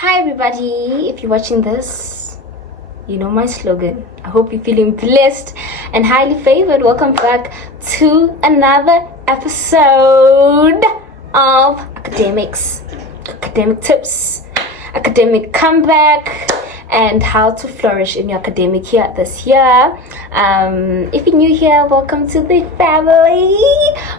Hi everybody, if you're watching this, you know my slogan. I hope you're feeling blessed and highly favored. Welcome back to another episode of Academics, Academic Tips, Academic Comeback, and how to flourish in your academic year this year. If you're new here, welcome to the family.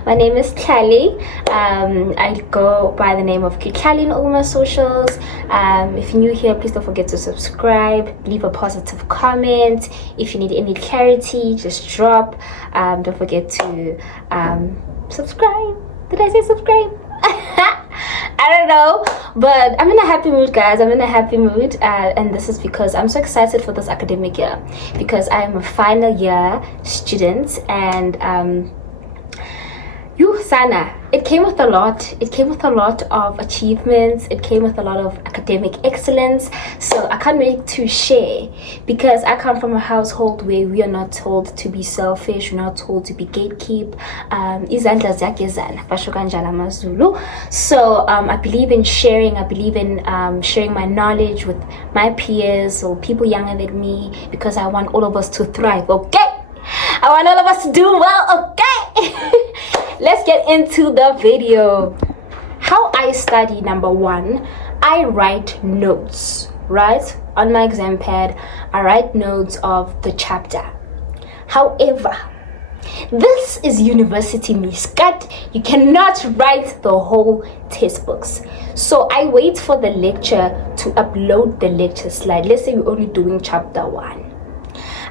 My name is Tlhalee. I go by the name of Cute-Tlhalee in all my socials. If you're new here, please don't forget to subscribe, leave a positive comment. If you need any clarity, just drop. Don't forget to subscribe. Did I say subscribe? I don't know, but I'm in a happy mood, guys. I'm in a happy mood, and this is because I'm so excited for this academic year, because I am a final year student, and Sana, it came with a lot. It came with a lot of achievements. It came with a lot of academic excellence. So I can't wait to share, because I come from a household where we are not told to be selfish. We're not told to be gatekeep. So I believe in sharing. I believe in sharing my knowledge with my peers or people younger than me, because I want all of us to thrive. Okay, I want all of us to do well. Okay. Let's get into the video. How I study: number one, I write notes, right? On my exam pad, I write notes of the chapter. However, this is university, miskat. You cannot write the whole textbooks. So I wait for the lecture to upload the lecture slide. Let's say we're only doing chapter 1.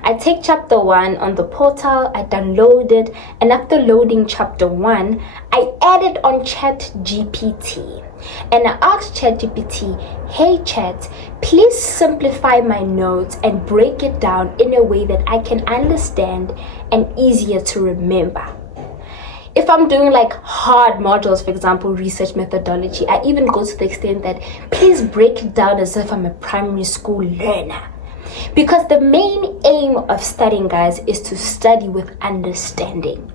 I take chapter 1 on the portal, I download it, and after loading chapter 1, I add it on ChatGPT. And I ask ChatGPT, hey Chat, please simplify my notes and break it down in a way that I can understand and easier to remember. If I'm doing like hard modules, for example, research methodology, I even go to the extent that please break it down as if I'm a primary school learner. Because the main aim of studying, guys, is to study with understanding.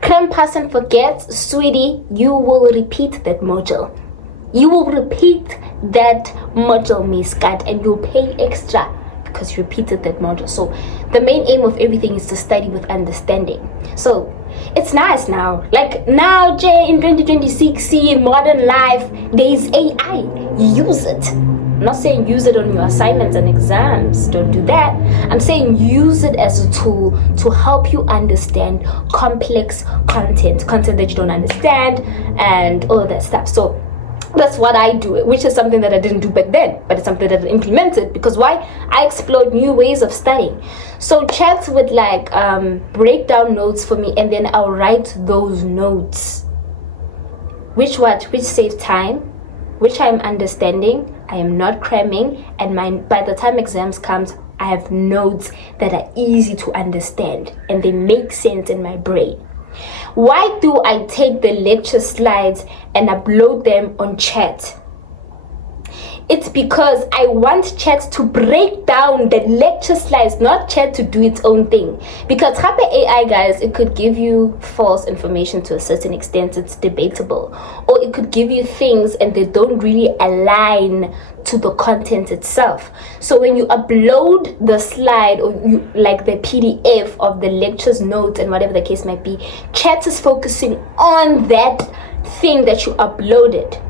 Cram, pass, and forget, sweetie, you will repeat that module. You will repeat that module, Miss Kat, and you'll pay extra because you repeated that module. So the main aim of everything is to study with understanding. So it's nice now. Like now, Jay, in 2026, see, in modern life, there is AI. Use it. I'm not saying use it on your assignments and exams. Don't do that. I'm saying use it as a tool to help you understand complex content that you don't understand, and all of that stuff. So that's what I do, which is something that I didn't do back then, but it's something that I implemented. Because why? I explored new ways of studying. So Chat would like break down notes for me, and then I'll write those notes. Which save time, which I'm understanding, I am not cramming, and by the time exams comes, I have notes that are easy to understand and they make sense in my brain. Why do I take the lecture slides and upload them on Chat? It's because I want Chat to break down the lecture slides, not Chat to do its own thing. Because AI, guys, it could give you false information to a certain extent. It's debatable. Or it could give you things and they don't really align to the content itself. So when you upload the slide, or you like the PDF of the lectures notes and whatever the case might be, Chat is focusing on that thing that you uploaded.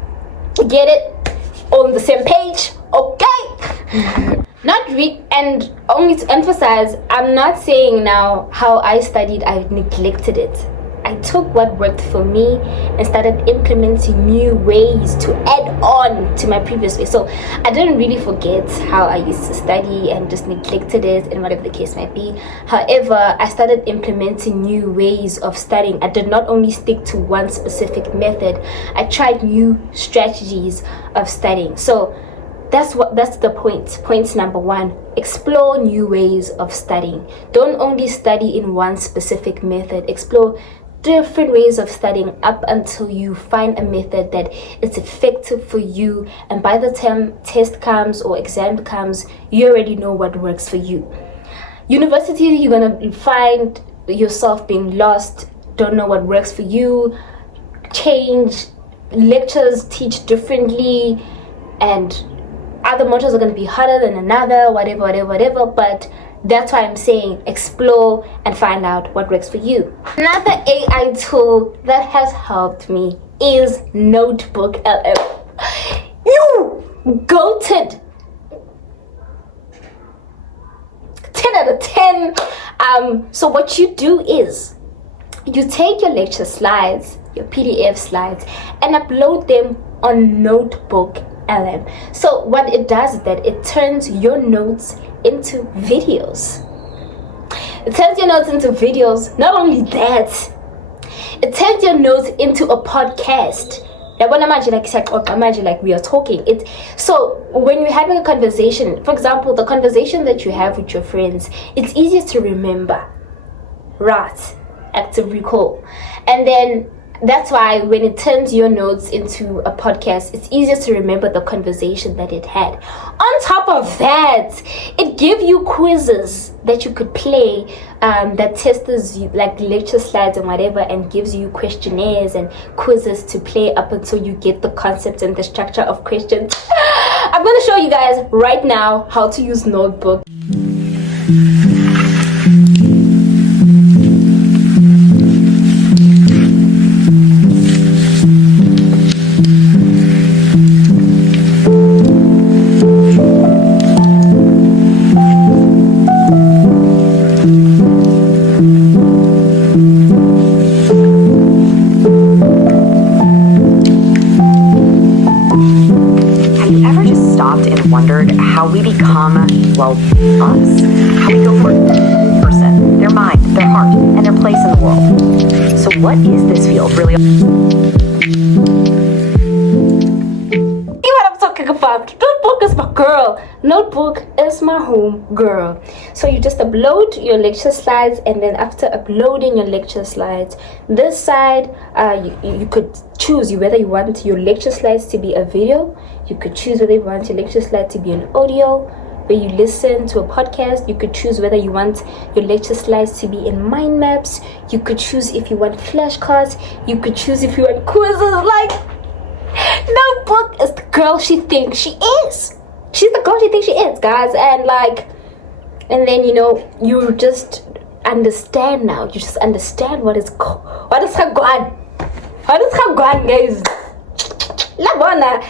Get it? On the same page, okay? And only to emphasize, I'm not saying now how I studied, I neglected it. I took what worked for me and started implementing new ways to add on to my previous way. So I didn't really forget how I used to study and just neglected it, and whatever the case might be. However, I started implementing new ways of studying. I did not only stick to one specific method. I tried new strategies of studying. So that's the point. Point number 1, explore new ways of studying. Don't only study in one specific method. Explore different ways of studying up until you find a method that is effective for you, and by the time test comes or exam comes, you already know what works for you. University, you're gonna find yourself being lost, don't know what works for you, change lectures, teach differently, and other modules are going to be harder than another, whatever, but that's why I'm saying explore and find out what works for you. Another AI tool that has helped me is Notebook LM. You goated. 10 out of 10. So what you do is you take your lecture slides, your PDF slides, and upload them on Notebook LM. So what it does is that it turns your notes into videos. It turns your notes into videos. Not only that, it turns your notes into a podcast. Imagine like we are talking. So when you're having a conversation, for example, the conversation that you have with your friends, it's easier to remember. Right. Active recall. And then that's why when it turns your notes into a podcast, it's easier to remember the conversation that it had. On top of that, it gives you quizzes that you could play that tests you, like lecture slides and whatever, and gives you questionnaires and quizzes to play up until you get the concept and the structure of questions. I'm going to show you guys right now how to use Notebook. Wondered how we become, well, us. How we go from person, their mind, their heart, and their place in the world. So what is this field really? You know what I'm talking about. Notebook is my girl. Notebook is my home girl. So you just upload your lecture slides, and then after uploading your lecture slides, this side, you could choose whether you want your lecture slides to be a video. You could choose whether you want your lecture slide to be an audio, where you listen to a podcast. You could choose whether you want your lecture slides to be in mind maps. You could choose if you want flashcards. You could choose if you want quizzes. Like, Notebook is the girl she thinks she is. She's the girl she thinks she is, guys. And then, you know, you just understand now. You just understand what is her gone. What is her gone, guys? Labona.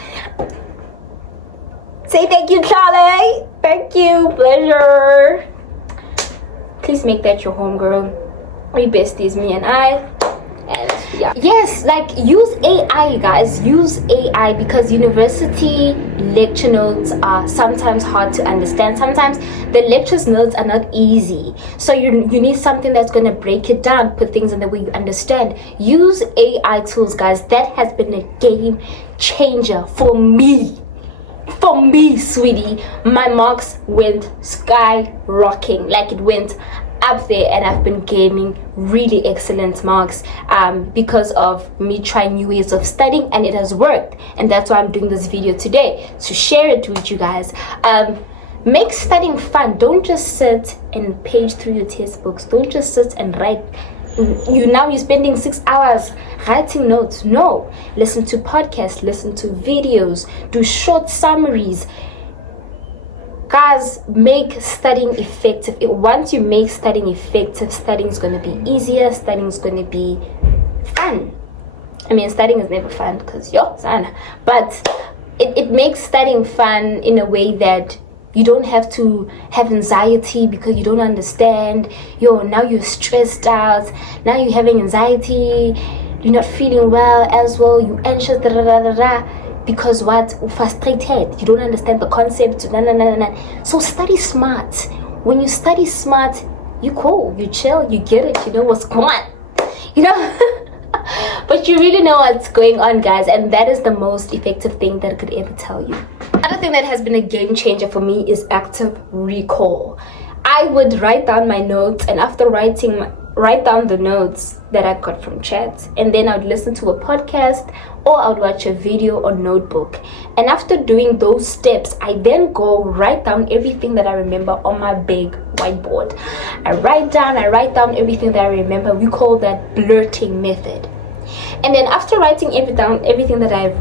Say thank you, Tlhalee. Thank you. Pleasure. Please make that your home, girl. We besties, me and I. And yeah. Yes, like use AI, guys. Use AI because university lecture notes are sometimes hard to understand. Sometimes the lectures notes are not easy. So you need something that's going to break it down, put things in the way you understand. Use AI tools, guys. That has been a game changer for me. For me, sweetie, my marks went skyrocketing. Like it went up there, and I've been gaining really excellent marks because of me trying new ways of studying, and it has worked. And that's why I'm doing this video today, to share it with you guys. Make studying fun. Don't just sit and page through your textbooks. Don't just sit and write. You're spending 6 hours writing notes. No, listen to podcasts, listen to videos, do short summaries. Guys, make studying effective. Once you make studying effective, studying is going to be easier. Studying is going to be fun. I mean, studying is never fun because you're son, but it makes studying fun in a way that you don't have to have anxiety because you don't understand. Now you're stressed out. Now you're having anxiety. You're not feeling well as well. You're anxious. Because what? Frustrated. You don't understand the concept. So study smart. When you study smart, you cool. You chill. You get it. You know what's going on. You know. But you really know what's going on, guys, and that is the most effective thing that I could ever tell you. Another thing that has been a game changer for me is active recall. I would write down my notes, and after write down the notes that I got from chat, and then I would listen to a podcast or I would watch a video or notebook. And after doing those steps, I then go write down everything that I remember on my big whiteboard. I write down everything that I remember. We call that blurting method. And then after writing everything that I've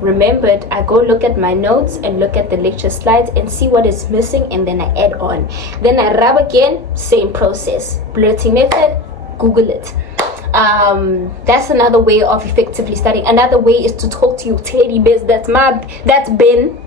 remembered, I go look at my notes and look at the lecture slides and see what is missing, and then I add on. Then I rub again, same process. Blurting method, Google it. That's another way of effectively studying. Another way is to talk to your Teddy Bears. That's Ben.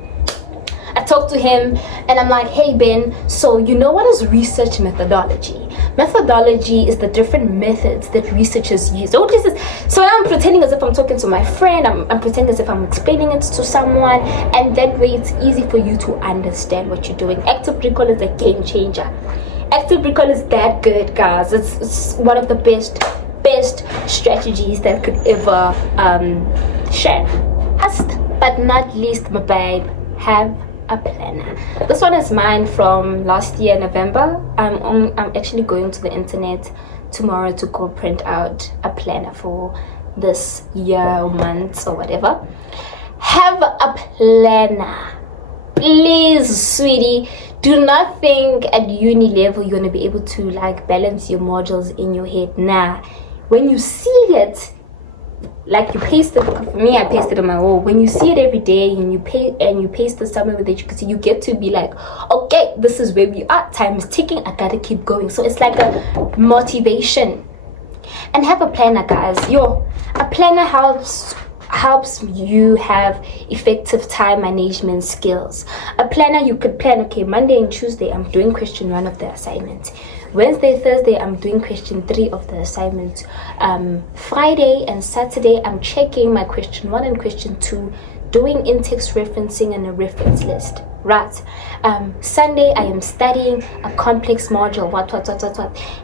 I talk to him and I'm like, hey Ben, so you know what is research methodology? Methodology is the different methods that researchers use. So I'm pretending as if I'm talking to my friend. I'm pretending as if I'm explaining it to someone, and that way it's easy for you to understand what you're doing. Active recall is a game changer. Active recall is that good, guys. It's one of the best strategies that could ever share. Last but not least, my babe, have a planner. This one is mine from last year, November. I'm actually going to the internet tomorrow to go print out a planner for this year or months or whatever. Have a planner, please, sweetie. Do not think at uni level you're gonna be able to like balance your modules in your head. Nah, when you see it, like you paste it, for me I paste it on my wall. When you see it every day and you paste it somewhere that you can see, you get to be like, okay, this is where we are, time is ticking, I gotta keep going. So it's like a motivation. And have a planner, guys. A planner helps you have effective time management skills. A planner, you could plan, okay, Monday and Tuesday I'm doing question 1 of the assignment. Wednesday, Thursday, I'm doing question 3 of the assignment. Friday and Saturday, I'm checking my question 1 and question 2, doing in-text referencing and a reference list. Right. Sunday, I am studying a complex module. What.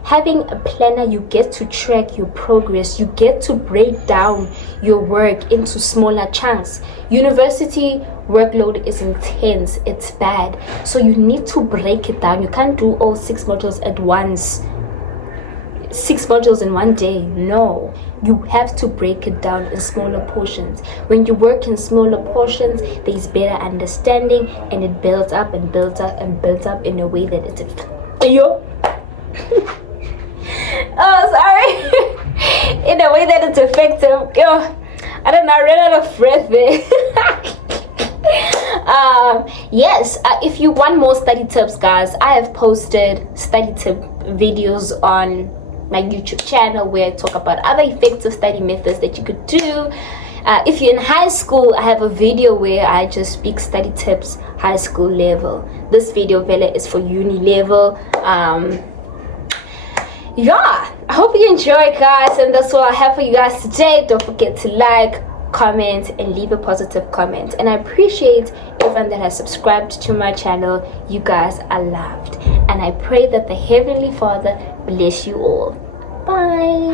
Having a planner, you get to track your progress. You get to break down your work into smaller chunks. University workload is intense. It's bad. So you need to break it down. You can't do all 6 modules at once. 6 modules in one day. No, you have to break it down in smaller portions. When you work in smaller portions, there's better understanding, and it builds up and builds up and builds up in a way that it's in a way that it's effective. I don't know, I ran out of breath there. Yes, if you want more study tips, guys, I have posted study tip videos on my YouTube channel where I talk about other effective study methods that you could do. If you're in high school, I have a video where I just speak study tips high school level. This video Vela is for uni level. Yeah, I hope you enjoy, guys, and that's all I have for you guys today. Don't forget to like, comment, and leave a positive comment. And I appreciate everyone that has subscribed to my channel. You guys are loved, and I pray that the Heavenly Father bless you all. Bye.